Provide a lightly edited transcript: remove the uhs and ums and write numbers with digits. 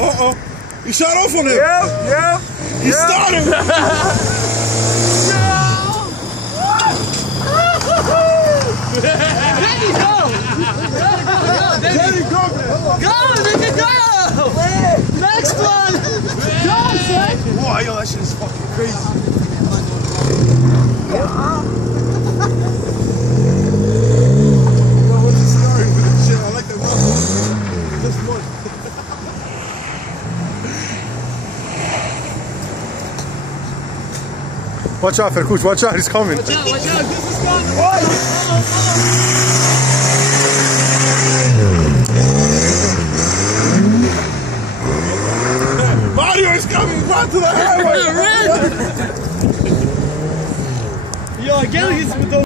Uh-oh. He shot off on him. Yep. He started. Danny, go! Danny, go! Go, nigga, go! Next one! Go, son! Wow, yo, that shit is fucking crazy. Yo, what's the story with this shit? I like that muscle. Just one. Watch out, Ferkuch, watch out, he's coming. Watch out, this is coming!